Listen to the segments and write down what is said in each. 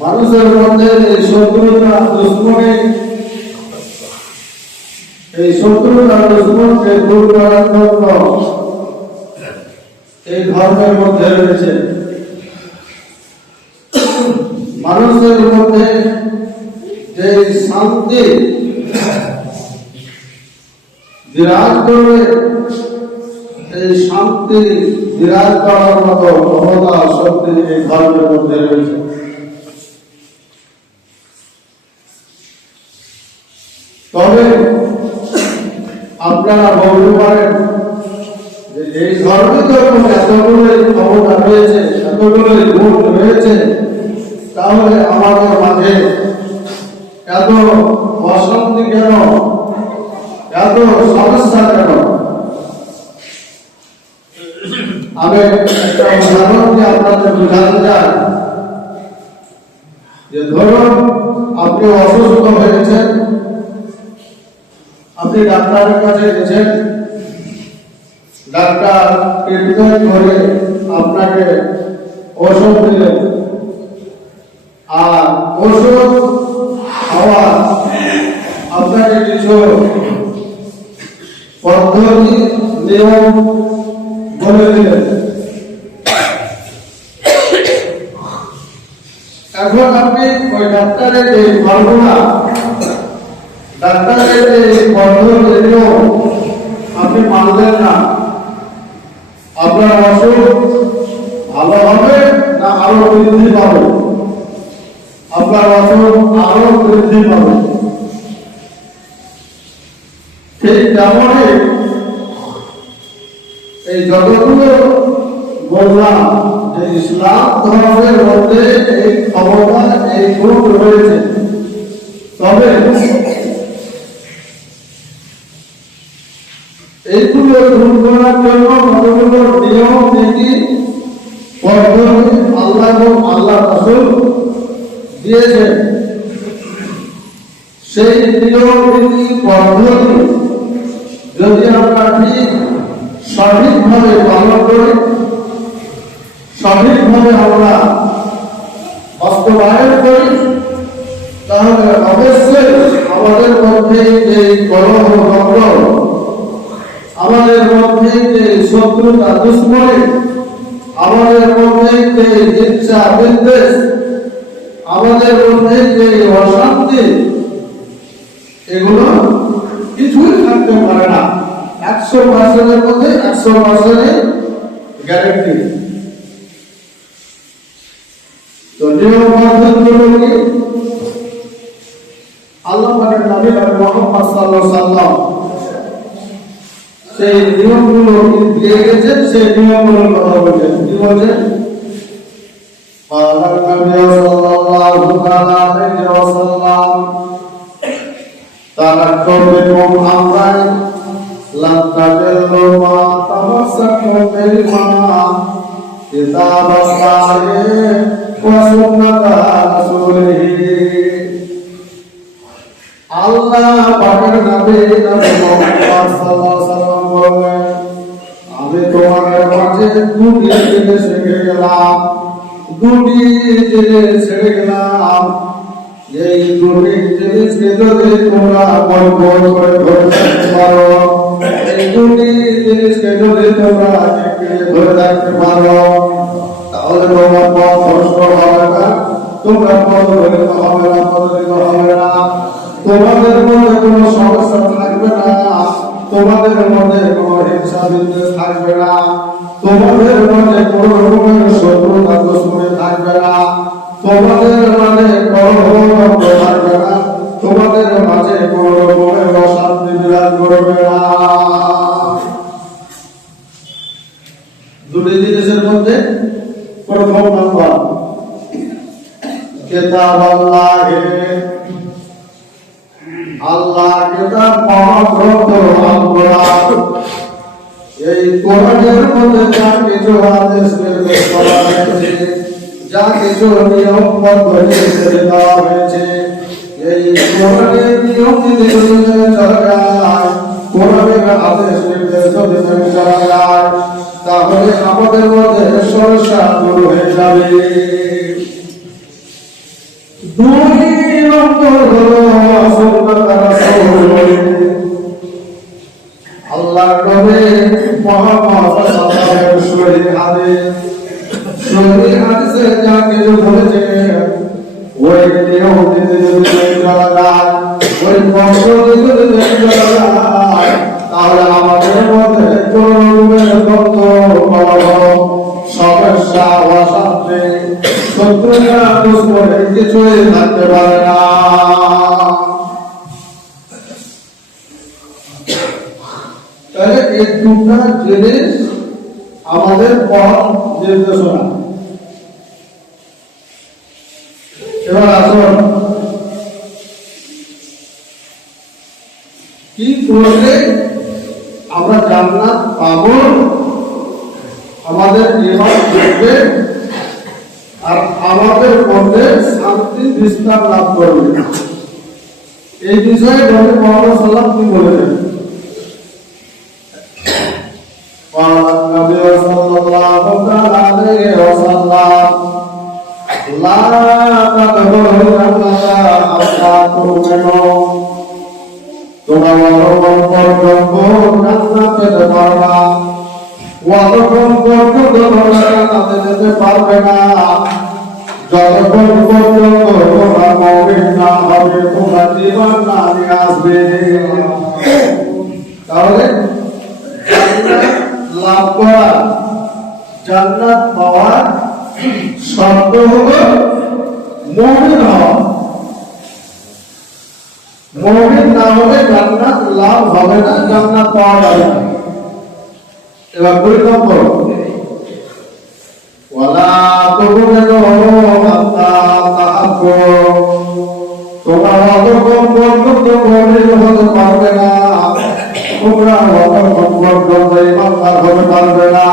মানুষের মধ্যে এই শত্রুতা দুশ্মনী, এই শত্রুতা দুশ্মনকে দূর করার জন্য এই ধর্মের মধ্যে রয়েছে। মানুষের মধ্যে যে শান্তি বিরাজ করবে, এই শান্তি বিরাজ করার মতো ক্ষমতা শক্তি এই ধর্মের মধ্যে রয়েছে। তবে আপনারা বলতে পারেন যে এই ধর্মে যখন এতগুলোই ক্ষমতা রয়েছে, এতগুলোই গুণ রয়েছে, তাহলে আমাদের মাঝে এত অশান্তি কেন, এত সমস্যা কেন? আমি একটা উদাহরণ দিয়ে আপনাদের বোঝাতে চাই যে ধরুন আপনি অসুস্থ হয়েছেন, আপনি ডাক্তারের কাছে গেছেন, ডাক্তার ট্রিটমেন্ট করে আপনাকে ওষুধ দিলেন, আর ওষুধ খাওয়া আপনাকে কিছু পদ্ধতি নিয়ম বলে দিলেন। এখন আপনি ওই ডাক্তারের এই ফর্মুলা, ডাক্তারের এই পদ্ধতি নিয়ম আপনি মানলেন না, আপনার অসুখ ভালো হবে না আরো বৃদ্ধি পাবে? আপনার অসুখ আরো বৃদ্ধি পাবে। ঠিক তেমনই এই যতগুলো বললাম যে ইসলাম ধর্মের মধ্যে এই ক্ষমতা, এই গুণ রয়েছে, তবে এইগুলো দূর করার জন্য কতগুলো নিয়ম নীতি পদ্ধতি আল্লাহ রাসূল দিয়েছেন। সেই নিয়ম নীতি পদ্ধতি যদি আমরা ঠিক সঠিকভাবে পালন করি, সঠিকভাবে আমরা বাস্তবায়ন করি, তাহলে অবশ্যই আমাদের মধ্যে যে কলহ দ্বন্দ্ব, আমাদের মধ্যে যে শত্রুতা দুশ্মনী, আমাদের মধ্যে যে ইচ্ছা বিদ্বেষ, আমাদের মধ্যে যে অশান্তি, এগুলো কিছুই থাকতে পারে না। 100% মধ্যে 100% গ্যারেন্টি। তো নিয়ম পদ্ধতিগুলো কি? আল্লাহ পাকের নবী মুহাম্মদ সাল্লাল্লাহু আলাইহি ওয়াসাল্লাম সেই নিয়মগুলো দিয়ে গেছেন, সেই নিয়মগুলোর কথা বলছেন। কি বলছেন? قال النبي صلى الله عليه وسلم تركت بكم أمرين لن تضلوا ما تمسكتم بهما كتاب الله وسنة رسوله। আল্লাহ পাকের নবী মুহাম্মদ সাল্লাল্লাহু আলাইহি ওয়াসাল্লাম বলেন, আমি তোমাদের মাঝে দুটি জিনিস রেখে গেলাম, দুটি জিনিস ছেড়ে গেলাম। এই দুটি জিনিসকে যদি তোমরা বলবৎ করে ধরে রাখতে পারো, এই দুটি জিনিসকে যদি তোমরা ধরে রাখতে পারো, তাহলে তোমার পথ নষ্ট হবে না, তোমরা পথভ্রষ্ট হবে না, পথভ্রষ্ট হবে না, তোমাদের মধ্যে কোনো সমস্যা থাকবে না, তোমাদের মধ্যে কোনো হিংসা বিদ্বেষ থাকবে না, তোমাদের মধ্যে কোনো রকমের শত্রুতা দুশ্মনী থাকবে না, তোমাদের মাঝে কলহ থাকবে না, তোমাদের মাঝে কোনো রকমের অশান্তি বিরাজ করবে না। দুটি জিনিসের মধ্যে প্রথম নাম্বার কিতাব আল্লাহ কিতাব মহাগ্রন্থ আল-কোরআন। এই কোরআনের মধ্যে যা কিছু আদেশ নির্দেশ করা হয়েছে, যা কিছু নিয়ম পদ্ধতি দেওয়া হয়েছে, এই কোরআনের নিয়ম নীতি যদি চলা যায়, কোরআনের আদেশ নির্দেশ যদি চলা যায়, তাহলে আমাদের মধ্যে সমস্যা দূর হয়ে যাবে। দুই নম্বর হলো সুন্নাত রাসূল। আল্লাহর নবী মুহাম্মদ সাল্লাল্লাহু আলাইহি ওয়াসাল্লাম সহিহ হাদিসে যা কিছু বলেছে ওই নিয়ম দিতে যদি চলা যায়, ওই পদ্ধতি যদি চলা যায়, তাহলে আমাদের মধ্যে কোনো রকমের সমস্যা অশান্তি শত্রুতা দুশ্মনের কিছুই থাকতে পারে না। তাহলে এই দুটা জিনিস আমাদের পথ নির্দেশনা। এবার আসুন কি করলে আমরা জান্নাত পাবো, আমাদের ঈমান থাকবে আর আমাদের মধ্যে শান্তি বিস্তার লাভ করবে। এই বিষয়ে নবী মুহাম্মদ সাল্লাল্লাহু আলাইহি ওয়াসাল্লাম কি বলেছেন? নবী সাল্লাল্লাহু আলাইহি ওয়াসাল্লাম লা তাদখুলুল জান্নাতা হাত্তা তু'মিনু, তোমরা যতক্ষণ পর্যন্ত জান্নাত পেতে পারবা ততক্ষণ পর্যন্ত তোমরা জান্নাতে যেতে পারবে না, যতক্ষণ পর্যন্ত তোমরা মুমিন না হবে, তোমরা ঈমান না নিয়ে আসবে। তাহলে জান্নাত লাভ করা, জান্নাত পাওয়ার শর্ত হলো মুমিন হওয়া। মুমিন না হলে জান্নাত লাভ হবে না, জান্নাত পাওয়া যাবে না। এবার 2 নম্বর, ওয়ালা তুমিনু হাত্তা তাহাব্বু, তোমরা যতক্ষণ পর্যন্ত মুমিন হতে পারবে না, তোমরা যতক্ষণ পর্যন্ত ঈমানদার হতে পারবে না,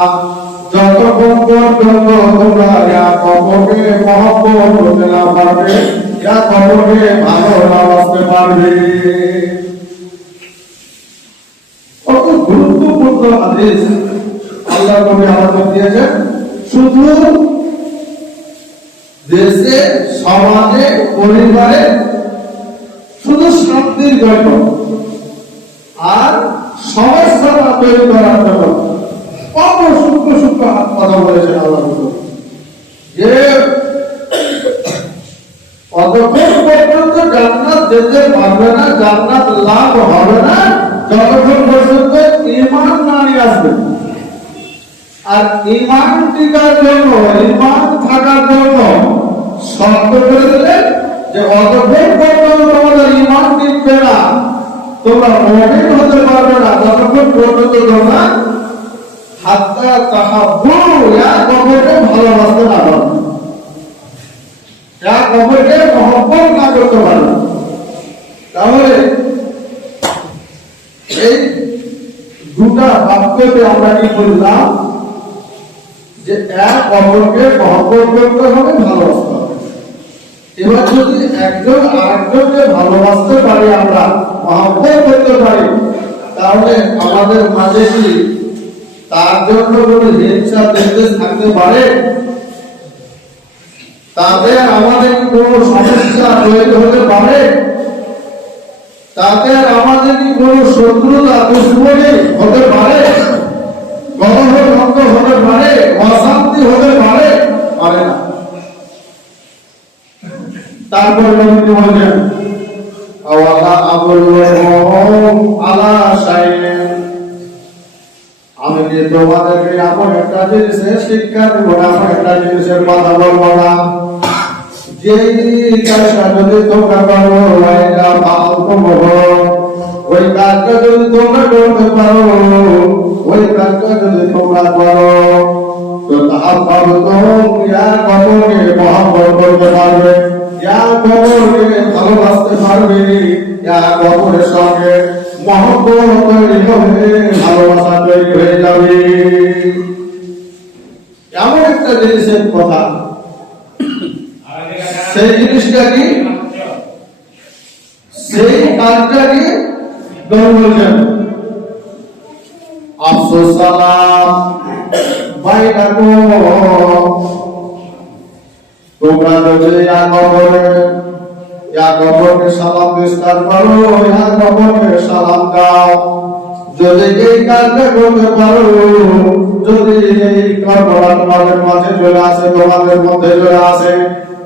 যতক্ষণ পর্যন্ত তোমরা এক অপরকে মহব্বত করতে না পারবে, এক অপরকে ভালোবাসতে পারবে। কত গুরুত্বপূর্ণ হাদিস আল্লাহ নবী আমাদের দিয়েছেন। শুধু দেশে, সমাজে, পরিবারে শুধু শান্তির জন্য আর সমস্যা না তৈরি করার জন্য কত সূক্ষ্ম সূক্ষ্ম কথা বলেছেন আল্লাহ নবী, যে অতক্ষণ পর্যন্ত জান্নাত যেতে পারবে না, জান্নাত লাভ হবে না, যতক্ষণ পর্যন্ত ঈমান না নিয়ে আসবে। আর ঈমান টিকার জন্য, ঈমান থাকার জন্য শর্ত করে দিলেন যে অতক্ষণ পর্যন্ত তোমাদের ঈমান টিকবে না, তোমরা মুমিন হতে পারবে না, যতক্ষণ পর্যন্ত তোমরা হাত্তা তাহাব্বু, এক অপরকে ভালোবাসতে না পারবে, এক অপরকে মহব্বত না করতে পারবে। তাহলে এই দুটা বাক্যতে আমরা কি বললাম যে এক অপরকে মহব্বত করতে হবে, ভালোবাসতে হবে। এবার যদি একজন আরেকজনকে ভালোবাসতে পারি, আমরা মহব্বত করতে পারি, তাহলে আমাদের মাঝে কি তার জন্য কোনো হিংসা বিদ্বেষ থাকতে পারে? তাতে আমাদের কি কোনো সমস্যা তৈরি হতে পারে? তাতে আমাদের কি কোনো শত্রুতা দুশ্মনী হতে পারে? কলহ ভঙ্গ হতে পারে? অশান্তি হতে পারে? পারে না। তারপরে নবী বলেন আওয়ালা আবুল্লাহুম আলা শাইইন, আমি কি তোমাদেরকে এমন একটা জিনিসের শিক্ষা দেব না, এমন একটা জিনিসের কথা বলবো না, যেই কাজটা যদি তোমরা করো, ওইটা ওই কাজটা যদি তোমরা করতে পারো, ওই কাজটা যদি তোমরা করো, তো তাহাব্বাতুম, এক অপরকে মহব্বত করতে পারবে, এক অপরকে ভালোবাসতে পারবে, এক অপরের সঙ্গে মহব্বত তৈরি হবে, ভালোবাসা তৈরি হয়ে যাবে। এমন একটা জিনিসের কথা, সেই জিনিসটা কি, সেই কাজটা কি বলছেন আফসোস সালাম বাইনাকুম, তোমরা যদি কবরকে সালাম বিস্তার করো, কবরকে সালাম দাও। যদি এই কাজটা করতে পারো, যদি এই কর্মটা তোমাদের মাঝে চলে আসে, তোমাদের মধ্যে চলে আসে,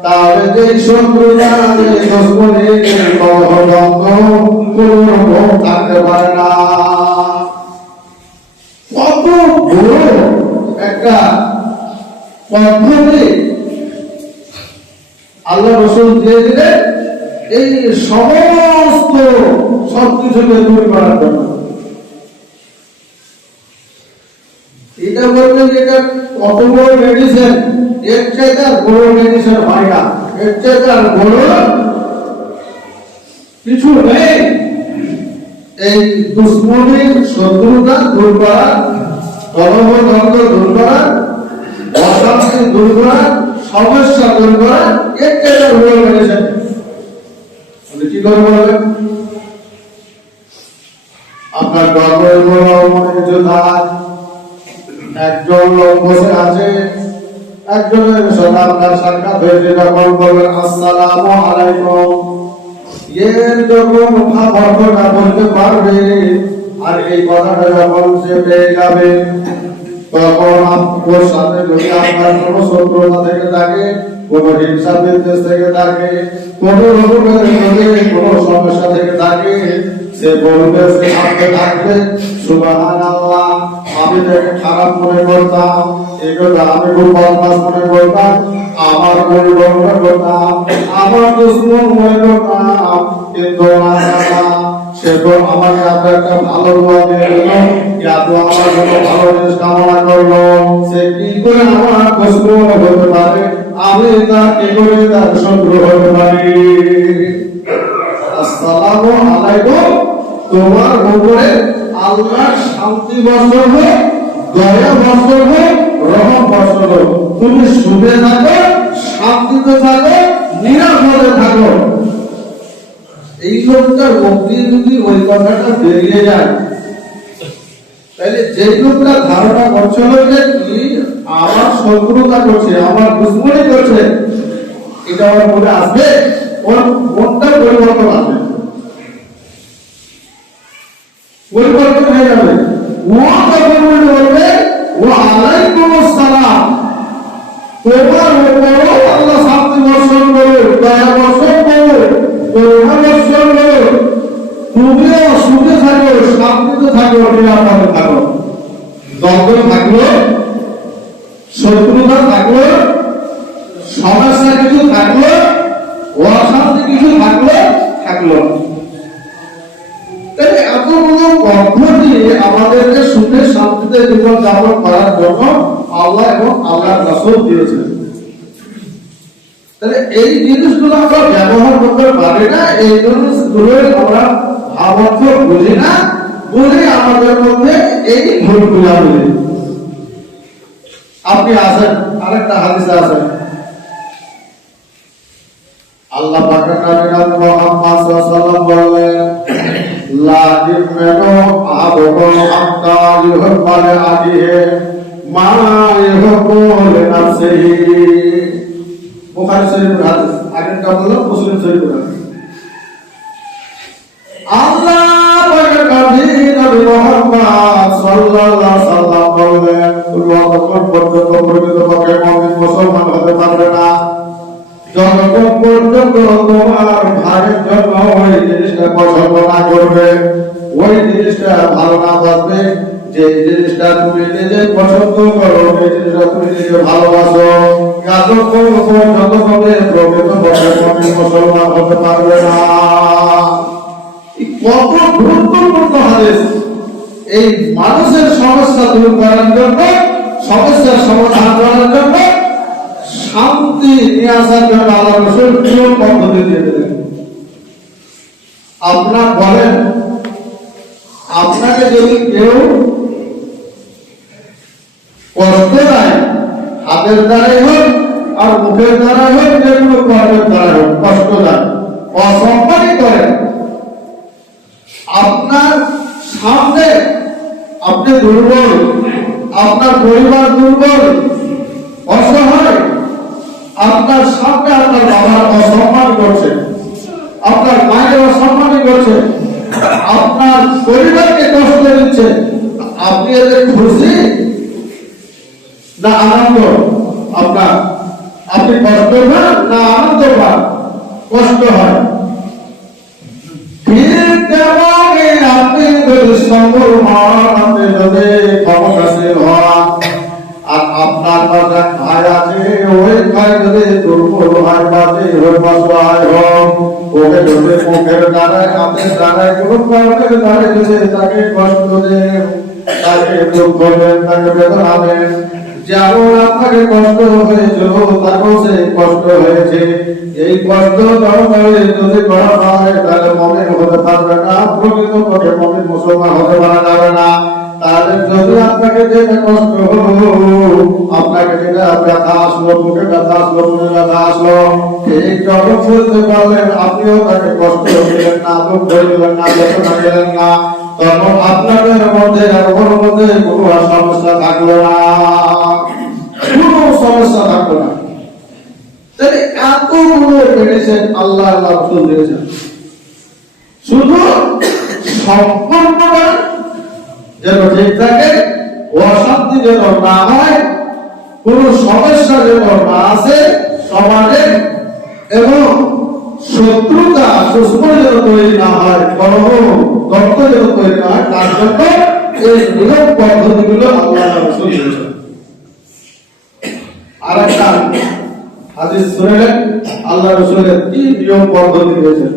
তাহলে যে শত্রুরা যে দুশমনের কলহ কোনো থাকতে পারে না। কত বড় একটা পদ্ধতি আল্লাহ রাসূল দিয়ে দিলেন এই সমস্ত সবকিছুকে দূর করার জন্য। এটা বলবেন এটা কত বড় মেডিসিন, এর চাইতে আর বড় মেডিসিন হয় না, এর চাইতে আর বড় কিছু নেই। এই দুশ্মনের শত্রুতা দূর করা, কলহ দ্বন্দ্ব দূর করা, অশান্তি দূর করা, সমস্যা দূর করা, এর চাইতে আর বড় মেডিসিন কি করে বলবেন? আপনার গর্বের বড় মনে যোদ্ধা একজন লোক বসে আছে, একজনের সাথে আপনার সাক্ষাৎ হয়েছে, যখন বলবেন আসসালামু আলাইকুম, এর যখন কথাবার্তা বলতে পারবে আর এই কথাটা যখন সে পেয়ে যাবে, তখন ওর সাথে যদি আপনার কোনো শত্রুতা থেকে থাকে, কোনো হিংসা বিদ্বেষ থেকে থাকে, কোনো রকমের যদি কোনো সমস্যা থেকে থাকে, সে বলবে, সে ভাবতে থাকবে সুবহানাল্লাহ, আমি তাকে খারাপ মনে করতাম, এই কথা আমি খুব বদমাশ মনে করতাম, আমার পরিবর্তন করতাম, আমার দুশ্মন মনে করতাম, কিন্তু সে তো আমাকে আপনার একটা ভালো দোয়া দিয়ে দিল, এত আমার জন্য ভালো জিনিস কামনা করলো, সে কি করে আমার দুশ্মন হতে পারে, আমি তা কি করে তার শত্রু হতে পারি? আসসালামু আলাইকুম, তোমার উপরে আল্লাহর শান্তি বর্ষণ হোক, দয়া বর্ষণ হোক, রহম বর্ষণ হোক, তুমি সুখে থাকো, শান্তিতে থাকো, নিরাপদে থাকো। এই লোকটার মুখ দিয়ে যদি ওই কথাটা বেরিয়ে যায়, তাহলে যে লোকটা ধারণা করছিল যে কি আমার শত্রুতা করছে, আমার দুশ্মনী করছে, এটা আমার মনে আসবে, ওর মনটা পরিবর্তন আসবে, পরিবর্তন হয়ে যাবে। ও তখন বলবে ও আলাইকুম আসসালাম, তোমার উপরও আল্লাহ শান্তি বর্ষণ করো, দয়া বর্ষণ করো, করুণা বর্ষণ করো, তুমিও সুখে থাকো, শান্তিতে থাকো, নিরাপদে থাকো। দ্বন্দ্ব থাকলো, শত্রুতা থাকলো, সমস্যা কিছু থাকলো, অশান্তি কিছু থাকলো। এতগুলো পদ্ধতি আমাদেরকে সুখে শান্তিতে জীবন যাপন করার জন্য আল্লাহ এবং আল্লাহর রাসূল দিয়েছেন। তাহলে এই জিনিসগুলো আমরা ব্যবহার করতে পারি না, এই জিনিসগুলো আমরা ভাবার্থ বুঝি না, বুঝে আমাদের মধ্যে এই ভুলগুলো বুঝি। আপনি আসেন, আরেকটা হাদিসে আছেন, আল্লাহ পাকের নবী মুহাম্মদ সাল্লাল্লাহু আলাইহি ওয়াসাল্লাম বলেন, লা ইউমিনু আহাদুকুম হাত্তা ইউহিব্বা লিআখিহি মা ইউহিব্বু লিনাফসিহি। বুখারী শরীফের হাদিস, আগেরটা বললাম মুসলিম শরীফের হাদিস। আল্লাহ পাকের নবী মুহাম্মদ সাল্লাল্লাহু আলাইহি ওয়াসাল্লাম বলেন, যতক্ষণ পর্যন্ত প্রকৃতপক্ষে মুমিন মুসলমান হতে পারবে না, যতক্ষণ পর্যন্ত তোমার ভাইয়ের জন্য ওই জিনিসটা পছন্দ না করবে, ওই জিনিসটা ভালো না বাসবে, যে জিনিসটা তুমি নিজে পছন্দ করো, যে জিনিসটা তুমি নিজে ভালোবাসো, যতক্ষণ পর্যন্ত তুমি প্রকৃতপক্ষে মুমিন মুসলমান হতে পারবে না। কত গুরুত্বপূর্ণ হাদিস! এই মানুষের সমস্যা দূর করার জন্য, সমস্যার সমাধান করার জন্য, শান্তি নিয়ে আসার জন্য আল্লাহ রাসূল নিয়ম পদ্ধতি দিয়ে দিলেন। আপনার বলেন, আপনাকে যদি কেউ কষ্ট দেয়, হাতের দ্বারাই হোক আর মুখের দ্বারাই হোক, যে কোনো কর্মের দ্বারাই হোক, কষ্ট দেয়, অসম্মানই করে, আপনার সামনে আপনি দুর্বল, আপনার পরিবার দুর্বল, অসহায়, আপনার আপনার সামনে আপনার বাবার অসম্মান করছে, আপনার মায়ের অসম্মান করছে, আপনার পরিবারকে কষ্ট দিচ্ছে, আপনি এতে খুশি না আনন্দ? আপনার আপনি কষ্ট পান না আনন্দ পান? কষ্ট হয়। আপনি যদি সম্ভব হন, আপনি যদি ক্ষমতাশীল হন, আর আপনার পাশে ভাই আছে, ওই ভাই যদি দুর্বল হয়, বাজে হয়, অসহায় হোক, ওকে যদি মুখের দ্বারায়, হাতের দ্বারায়, কোনো কর্মের দ্বারায় যদি তাকে কষ্ট দেন, তাকে দুঃখ দেন, তাকে বেদনা দেন, যেমন আপনাকে কষ্ট হয়েছিল তাকেও সে কষ্ট হয়েছে, এই কষ্ট যদি করা হয় তাহলে মমিন হতে পারবে না, প্রকৃত পক্ষে মমিন মুসলমান হতে পারা যাবে না। তাহলে যদি আপনাকে যেটা কষ্ট হলো, আপনাকে যেটা ব্যথা আসলো, মুখে ব্যথা আসলো, মনে ব্যথা আসলো, এই যখন বলতে পারলেন আপনিও তাকে কষ্ট দিলেন না, দুঃখ দিলেন না, বেদনা দিলেন না, তখন আপনাদের মধ্যে আমার মধ্যে কোনো সমস্যা থাকলো না, কোনো সমস্যা থাকলো না। তাহলে এতগুলো মেডিসিন আল্লাহ আল্লাহ রাসূল দিয়েছেন, শুধু সম্পর্কটা যেন ঠিক থাকে, অশান্তি যেন না হয়, কোন সমস্যা যেন না আসে সমাজে, এবং শত্রুতা দুশ্মন যেন তৈরি না হয়, কলহ দ্বন্দ্ব যেন তৈরি না হয়, তার জন্য এই নিয়ম পদ্ধতিগুলো আল্লাহ রাসূল দিয়েছেন। আরেকটা হাদিস শুনলেন আল্লাহ রাসূলের কি নিয়ম পদ্ধতি দিয়েছেন।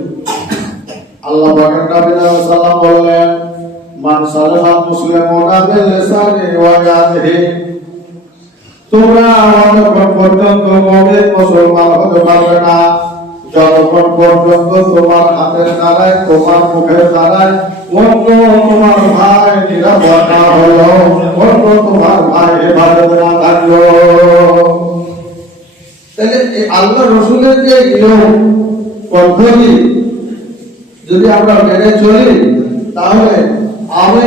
আল্লাহ পাকের নবী সাল্লাল্লাহু আলাইহি বললেন, মান সালাহা মুসলিমুনা বিল লিসানি ওয়া ইয়াদিহি, তোমরা যতক্ষণ পর্যন্ত মুমিন মুসলমান হতে পারবে না, যতক্ষণ পর্যন্ত তোমার হাতের দ্বারায়, তোমার মুখের দ্বারায় অন্য তোমার ভাই নিরাপদ না হলো, অন্য তোমার ভাই হেফাজতে না থাকলো। তাহলে এই আল্লাহ রসুলের যে নিয়ম পদ্ধতি যদি আমরা মেনে চলি, তাহলে আমি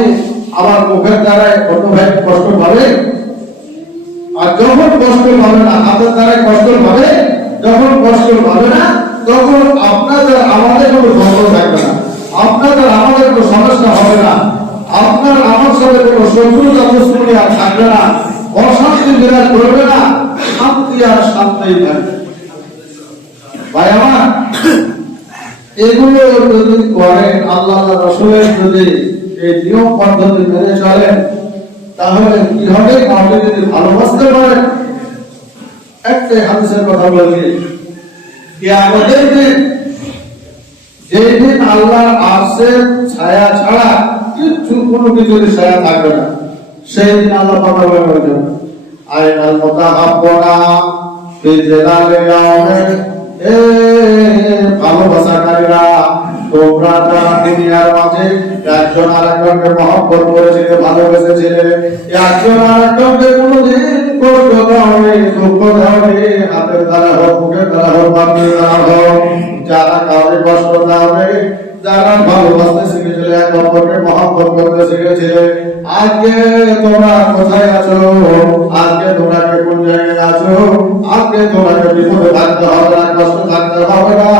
আমার মুখের দ্বারায় অন্য ভাই কষ্ট পাবে, আর যখন কষ্ট পাবে না, হাতের দ্বারায় কষ্ট পাবে, যখন কষ্ট পাবে না, তখন আপনাদের আমাদের কোনো দ্বন্দ্ব থাকবে না, আপনাদের আমাদের কোনো সমস্যা হবে না, আপনার আমার সাথে কোনো শত্রুতা দুশ্মনী আর থাকবে না, অশান্তি বিরাজ করবে না, শান্তি আর শান্তি থাকবে। ভাই আমার, এগুলো যদি করেন, আল্লাহ রাসূলের যদি এই নিয়ম পদ্ধতি মেনে চলেন, তাহলে কি হবে? আপনি যদি ভালোবাসতে পারেন, একটা হাদিসের কথা বলি, কিয়ামতের দিন, যেই দিন আল্লাহর আরশের ছায়া ছাড়া কিছু কোনো কিছুর ছায়া থাকবে না, সেই দিন আল্লাহ কথা বলবেন, আইনাল মুতাহাব্বুনা ফি জিলালিল ইয়াউমিন, এ ভালোবাসাকারীরা, তোমরা যারা দুনিয়ার মাঝে একজন আরেকজনকে মহব্বত করেছিলে, ভালোবেসেছিলে, একজন আরেকজনকে কোনোদিন কষ্ট দাওনি, দুঃখ দাওনি, হাতের দ্বারা হোক, মুখের দ্বারা হোক, বাণীর দ্বারা হোক, যারা কাউকে কষ্ট দাওনি, যারা ভালোবাসতে শিখেছিলে, এক অপরকে মহব্বত করতে শিখেছিলে, আজকে তোমরা কোথায় আছো? আজকে তোমরা কোন জায়গায় আছো? আজকে তোমাকে বিপদে থাকতে হবে না, কষ্ট থাকতে হবে না।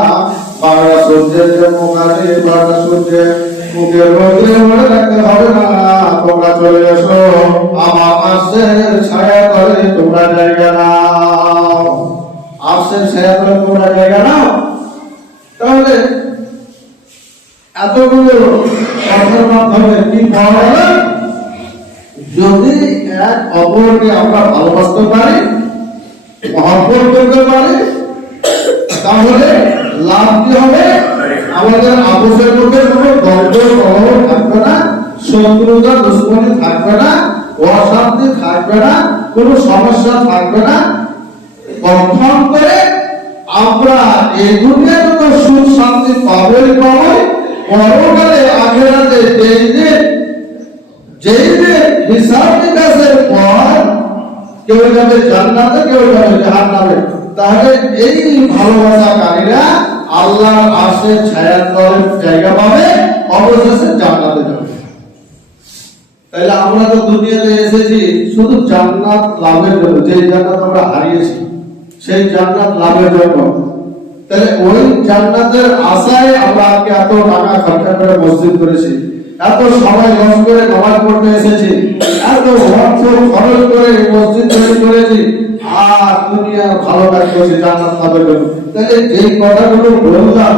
বাংলা সূর্যের যে মুখ আছে, বাংলা সূর্যের মুখের মধ্যে মনে রাখতে হবে না, তোমরা চলে এসো আমার আরশের ছায়া তলে, তোমরা জায়গা নাও, আরশের ছায়া তলে তোমরা জায়গা নাও। তাহলে এতগুলো কথার মাধ্যমে কি পাওয়া গেল? যদি এক অপরকে আমরা ভালোবাসতে পারি, মহব্বত করতে পারি, তাহলে লাভ কি হবে? আমাদের আপসের মধ্যে কোনো দ্বন্দ্ব কলহ থাকবে না, শত্রুতা দুশ্মনী থাকবে না, অশান্তি থাকবে না, কোনো সমস্যা থাকবে না। পক্ষান্তরে আমরা এই দুনিয়াতে তো সুখ শান্তি পাবই পাবই, পরকালে আখিরাতে যেই দিন হিসাব নিকাশের পর কেউ যাবে জান্নাতে, কেউ যাবে জাহান্নামে, তাহলে এই ভালোবাসাকারীরা আল্লাহর আরশের ছায়ার তলে জায়গা পাবে, অবশেষে জান্নাতে যাবে। তাহলে আমরা তো দুনিয়াতে এসেছি শুধু জান্নাত লাভের জন্য, যে জান্নাত আমরা হারিয়েছি সেই জান্নাত লাভের জন্য। তাহলে ওই জান্নাতের আশায় আমরা আজকে এত টাকা খরচা করে মসজিদ করেছি, এত সময় নষ্ট করে নামাজ পড়তে এসেছি, এত অর্থ খরচ করে মসজিদ তৈরি করেছি, আর দুনিয়ার ভালো কাজ করছি জান্নাত লাভের জন্য। তাহলে এই কথাগুলো বললাম,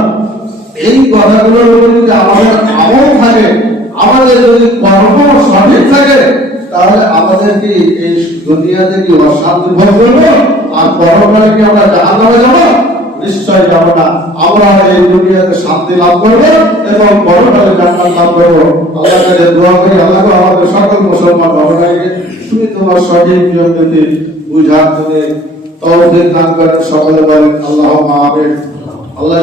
এই কথাগুলোর উপর যদি আমাদের আমল থাকে, আমাদের যদি কর্ম সঠিক থাকে, তাহলে আমাদের কি এই দুনিয়াতে কি অশান্তি ভোগ করবো আর পরকালে কি আমরা জাহান্নামে যাবো? নিশ্চয় যাব না। আমরা এই দুনিয়াতে শান্তি লাভ করবো এবং পরকালে জান্নাত লাভ করবো। আল্লাহর কাছে দোয়া করি, আল্লাহ আমাদের সকল মুসলমান ভাইকে তুমি তোমার সঠিক নিয়মকে বুঝার জন্য তৌফিক দান করেন। সকলে বলেন আল্লাহুম্মা আমিন। আল্লাহ